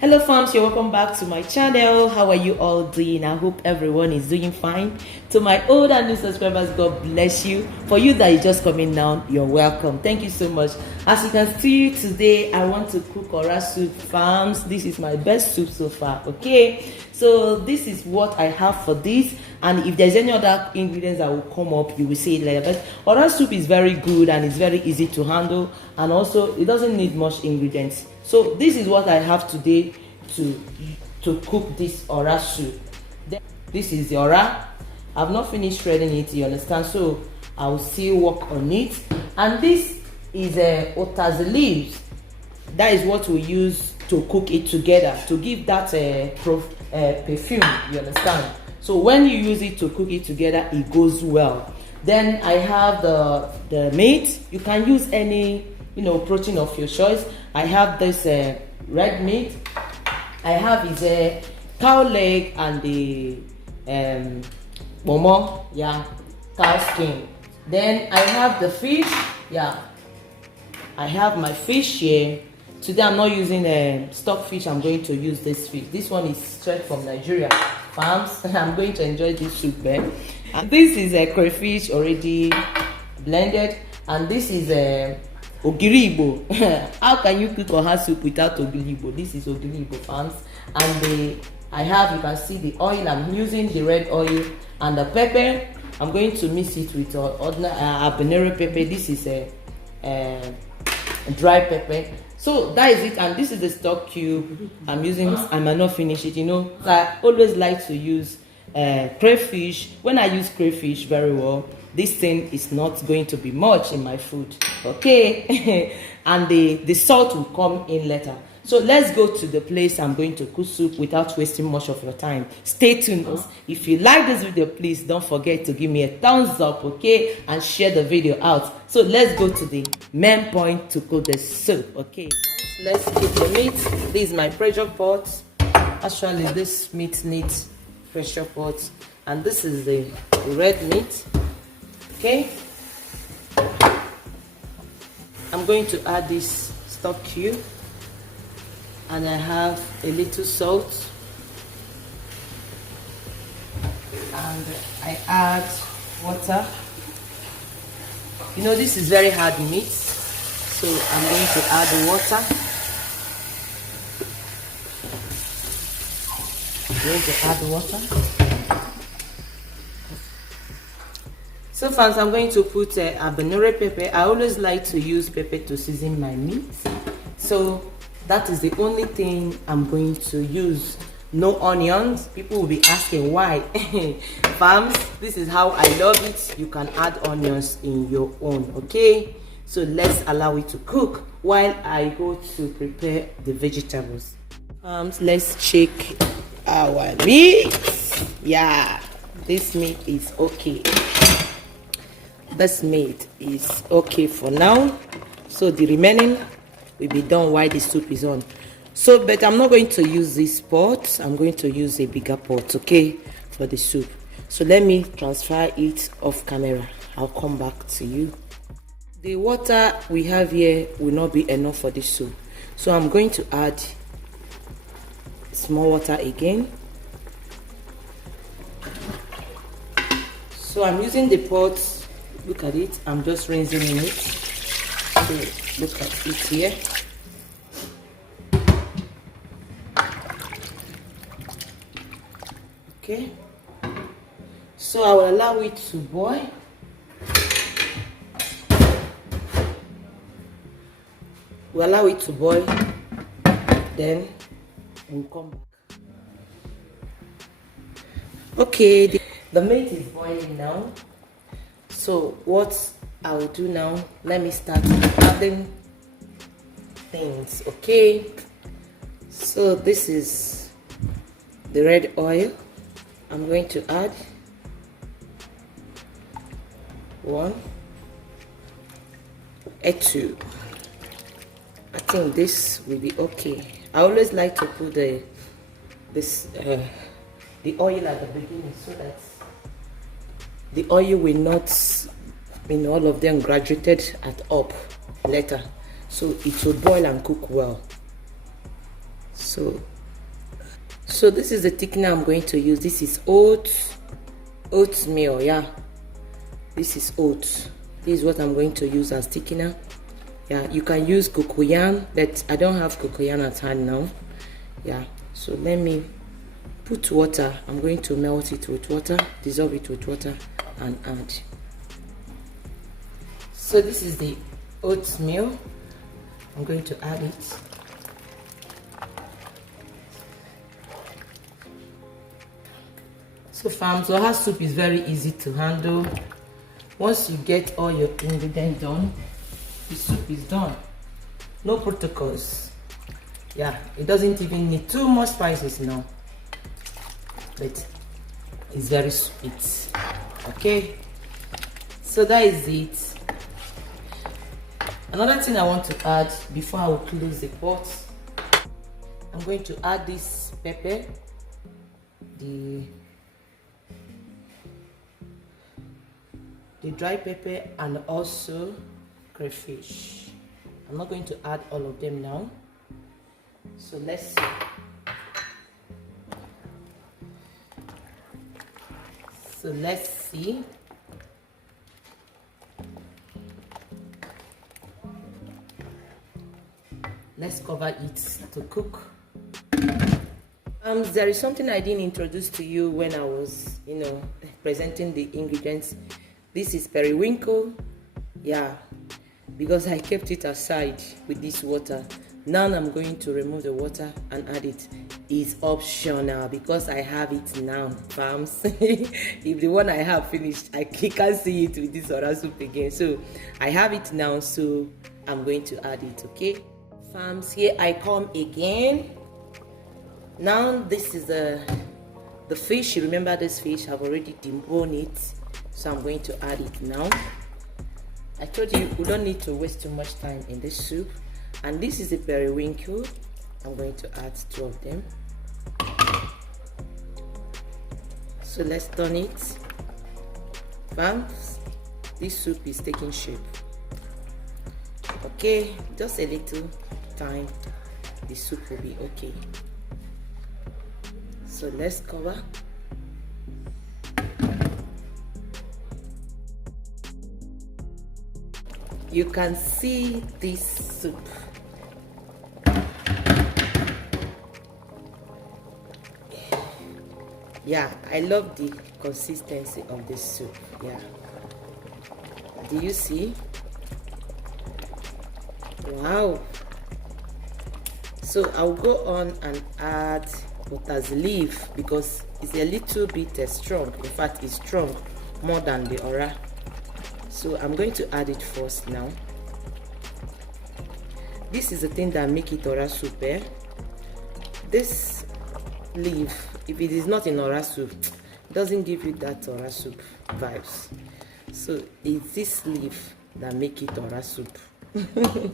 Hello fams, you're welcome back to my channel. How are you all doing? I hope everyone is doing fine. To my old and new subscribers, God bless you. For you that is just coming now, you're welcome. Thank you so much. As you can see today, I want to cook ora soup, fams. This is my best soup so far, okay? So this is what I have for this, and if there's any other ingredients that will come up, you will see it later. But ora soup is very good and it's very easy to handle, and also it doesn't need much ingredients. So this is what I have today to cook this ora soup. Then, this is the ora. I've not finished shredding it, you understand, so I will still work on it. And this is otazi leaves. That is what we use to cook it together, to give that perfume, you understand. So when you use it to cook it together, it goes well. Then I have the meat. You can use any protein of your choice. I have this red meat. I have is a cow leg and the momo, yeah, cow skin. Then I have the fish, yeah. I have my fish here. Today I'm not using stock fish. I'm going to use this fish. This one is straight from Nigeria farms. I'm going to enjoy this soup there. And this is a crayfish already blended, and this is a ogiribo. How can you cook oha soup without ogiribo? This is ogiribo, fans. And I have, you can see the oil. I'm using the red oil and the pepper. I'm going to mix it with ordinary habanero pepper. This is a dry pepper. So that is it, and this is the stock cube I'm using. I might not finish it, I always like to use crayfish. When I use crayfish very well, this thing is not going to be much in my food, okay? And the salt will come in later. So let's go to the place I'm going to cook soup without wasting much of your time. Stay tuned. If you like this video, please don't forget to give me a thumbs up, okay? And share the video out. So let's go to the main point to cook the soup, okay? Let's keep the meat. This is my pressure pot. Actually, this meat needs pressure pot. And this is the red meat, okay? I'm going to add this stock cube. And I have a little salt, and I add water. This is very hard meat, so I'm going to add the water. I'm going to add the water. So first, I'm going to put habanero pepper. I always like to use pepper to season my meat. So that is the only thing I'm going to use. No onions. People will be asking why. Farms, this is how I love it. You can add onions in your own, okay? So let's allow it to cook while I go to prepare the vegetables. Let's check our meat. Yeah, this meat is okay. This meat is okay for now. So the remaining will be done while the soup is on. So, but I'm not going to use this pot. I'm going to use a bigger pot, okay, for the soup. So let me transfer it off camera. I'll come back to you. The water we have here will not be enough for the soup. So I'm going to add small water again. So I'm using the pot. Look at it. I'm just rinsing in it. So look at it here. Okay, so I will allow it to boil. We'll allow it to boil, then we'll come back. Okay, the meat is boiling now. So what I will do now, let me start adding things, okay? So this is the red oil. I'm going to add 1 and 2. I think this will be okay. I always like to put the oil at the beginning so that the oil will not, all of them graduated at up later. So it will boil and cook well. So this is the thickener I'm going to use. This is oatmeal. Yeah, this is oats. This is what I'm going to use as thickener. Yeah, you can use cocoyam, but I don't have cocoyam at hand now. Yeah, so let me put water. I'm going to melt it with water, dissolve it with water, and add. So this is the oatmeal. I'm going to add it. So fam, Oha soup is very easy to handle. Once you get all your ingredients done, the soup is done. No protocols. Yeah, it doesn't even need too much spices now, but it's very sweet. Okay, so that is it. Another thing I want to add before I will close the pot, I'm going to add this pepper, the dry pepper, and also crayfish. I'm not going to add all of them now. So let's see. Let's cover it to cook. There is something I didn't introduce to you when I was, presenting the ingredients. This is periwinkle. Yeah, because I kept it aside with this water. Now I'm going to remove the water and add it. It's optional because I have it now, farms. If the one I have finished, I can't see it with this other soup again. So I have it now, so I'm going to add it. Okay, farms, here I come again. Now this is the fish. You remember this fish? I've already deboned it, so I'm going to add it now. I told you we don't need to waste too much time in this soup. And this is the periwinkle. I'm going to add 2 of them. So let's turn it. Farms, this soup is taking shape. Okay, just a little time, the soup will be okay. So let's cover. You can see this soup. Yeah, I love the consistency of this soup. Yeah, do you see? Wow. So I'll go on and add potter's leaf because it's a little bit strong. In fact, it's strong more than the ora. So I'm going to add it first now. This is the thing that make it ora soup. This leaf, if it is not in ora soup, it doesn't give you that ora soup vibes. So it's this leaf that make it ora soup. Okay.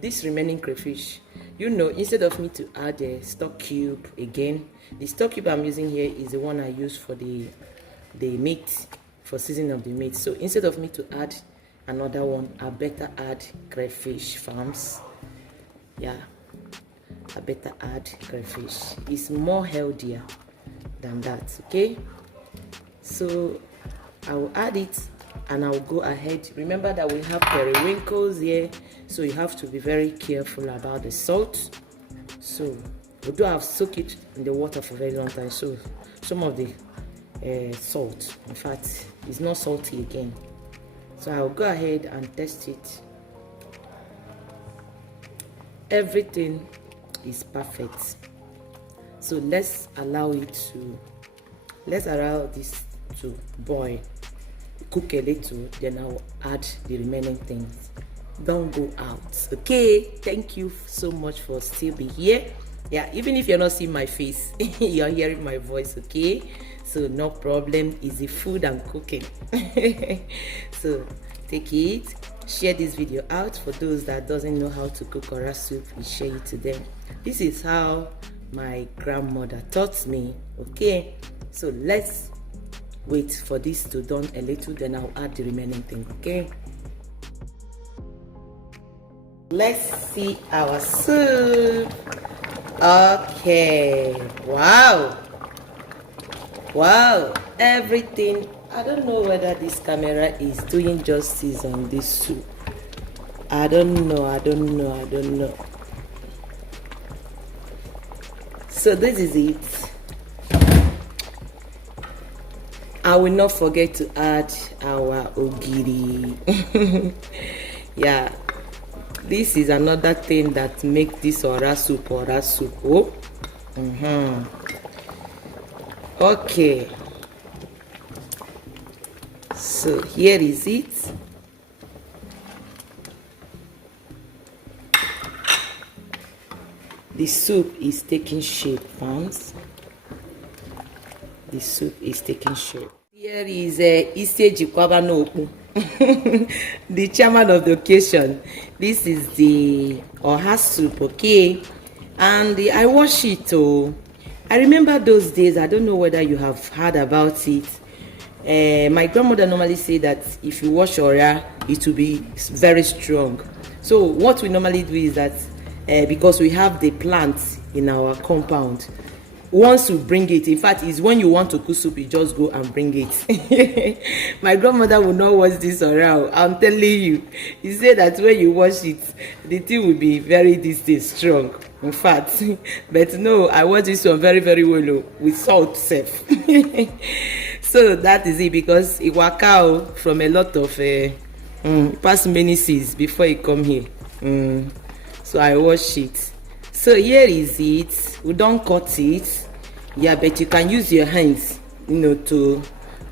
This remaining crayfish, instead of me to add a stock cube again, the stock cube I'm using here is the one I use for the meat, for seasoning of the meat. So instead of me to add another one, I better add crayfish, farms. Yeah, I better add crayfish. It's more healthier than that. Okay, so I will add it and I'll go ahead. Remember that we have periwinkles here, so you have to be very careful about the salt. So although I've soaked it in the water for a very long time, so some of the salt, in fact, it's not salty again. So I'll go ahead and test it. Everything is perfect. So let's allow this to boil, cook a little, then I'll add the remaining things. Don't go out. Okay, thank you so much for still being here. Yeah, even if you're not seeing my face, you're hearing my voice. Okay, so no problem. It's the food I'm cooking. So take it, share this video out for those that doesn't know how to cook ora soup. You share it to them. This is how my grandmother taught me. Okay, so let's wait for this to done a little, then I'll add the remaining thing. Okay. Let's see our soup. Okay. Wow. Wow. Everything. I don't know whether this camera is doing justice on this soup. I don't know. So this is it. I will not forget to add our ogiri. Yeah, this is another thing that makes this ora soup. Oh, okay. So here is it. The soup is taking shape, fans. The soup is taking shape. Here is Iseji Kwabanoku, the chairman of the occasion. This is the oha soup, okay? And I wash it. Oh, I remember those days. I don't know whether you have heard about it. My grandmother normally say that if you wash ora, it will be very strong. So what we normally do is that because we have the plants in our compound, once you bring it, in fact, it's when you want to cook soup, you just go and bring it. My grandmother will not wash this around. I'm telling you. He said that when you wash it, the thing will be very strong. In fact, but no, I wash this one very, very well with salt safe. So that is it, because it work out from a lot of past many seas before it come here. So I wash it. So here is it. We don't cut it. Yeah, but you can use your hands, to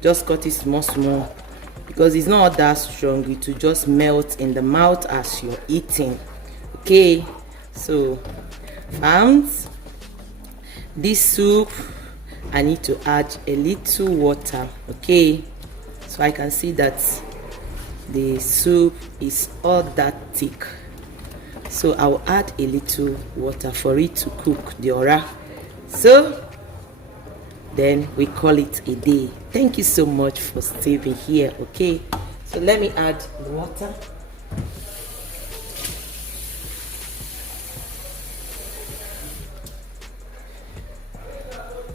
just cut it small, because it's not that strong. It will just melt in the mouth as you're eating. Okay, so found this soup. I need to add a little water. Okay, so I can see that the soup is all that thick. So I'll add a little water for it to cook the ora. So then we call it a day. Thank you so much for staying here. Okay, so let me add the water.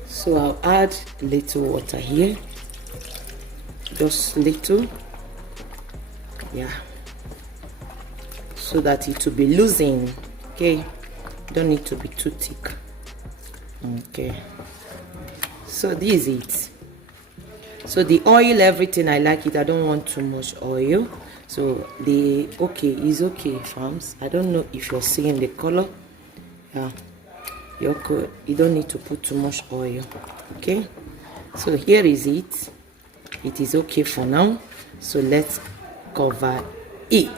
So I'll add a little water here, just little, yeah, so that it will be loosened. Okay, don't need to be too thick. Okay, so this is it. So the oil, everything, I like it. I don't want too much oil. So the is okay, farms. I don't know if you're seeing the color. Yeah, you're good. You don't need to put too much oil. Okay, so here is it. It is okay for now. So let's cover it.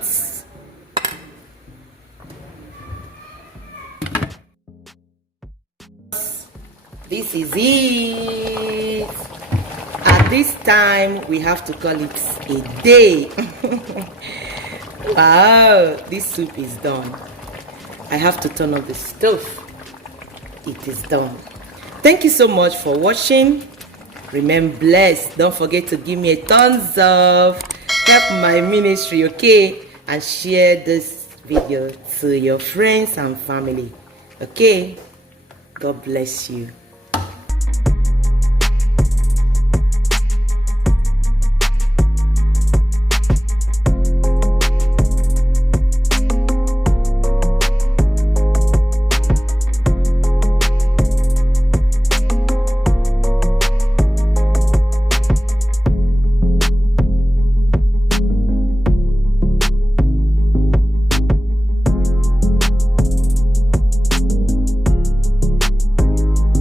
This is it. At this time, we have to call it a day. Wow, this soup is done. I have to turn off the stove. It is done. Thank you so much for watching. Remain blessed. Don't forget to give me a thumbs up. Help my ministry, okay? And share this video to your friends and family. Okay? God bless you.